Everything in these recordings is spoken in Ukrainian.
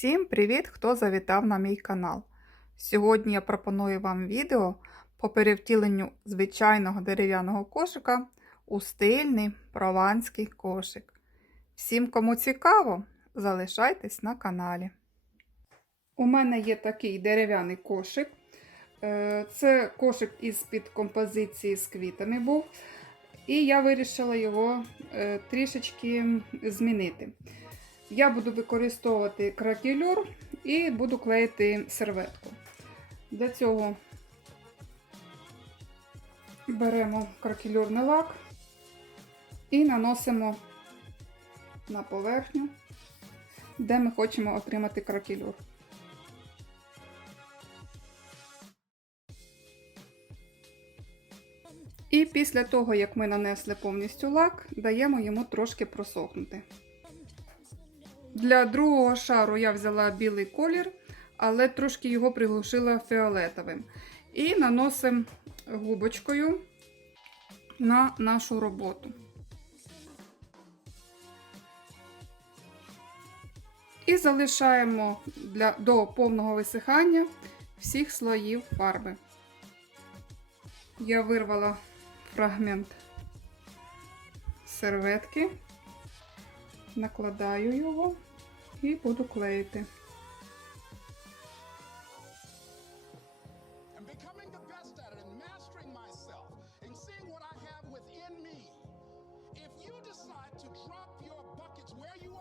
Всім привіт, хто завітав на мій канал. Сьогодні я пропоную вам відео по перевтіленню звичайного дерев'яного кошика у стильний прованський кошик. Всім, кому цікаво, залишайтесь на каналі. У мене є такий дерев'яний кошик. Е, Це кошик із-під композиції з квітами був. І я вирішила його е, трішечки змінити. Я буду використовувати кракелюр і буду клеїти серветку. Для цього беремо кракелюрний лак і наносимо на поверхню, де ми хочемо отримати кракелюр. І після того, як ми нанесли повністю лак, даємо йому трошки просохнути. Для другого шару я взяла білий колір, але трошки його приглушила фіолетовим. І наносимо губочкою на нашу роботу. І залишаємо для, до повного висихання всіх слоїв фарби. Я вирвала фрагмент серветки, накладаю його і буду клеїти.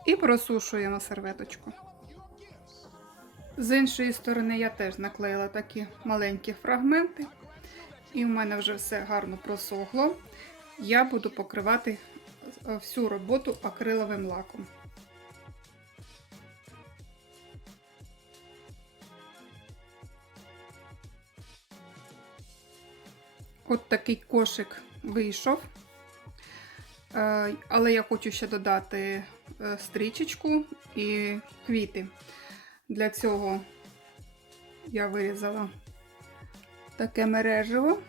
І просушуємо серветочку. З іншої сторони я теж наклеїла такі маленькі фрагменти. І в мене вже все гарно просохло. Я буду покривати е, всю роботу акриловим лаком. От такий кошик вийшов. Е, Але я хочу ще додати е, стрічечку і квіти. Для цього я вирізала таке мережево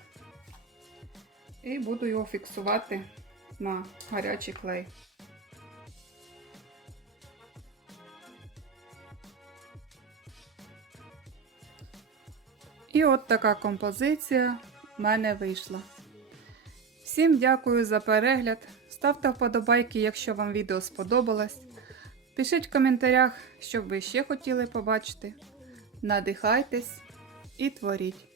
і буду його фіксувати на гарячий клей. І от така композиція мене вийшло. Всім дякую за перегляд. Ставте вподобайки, якщо вам відео сподобалось. Пишіть в коментарях, що ви ще хотіли побачити. Надихайтесь і творіть.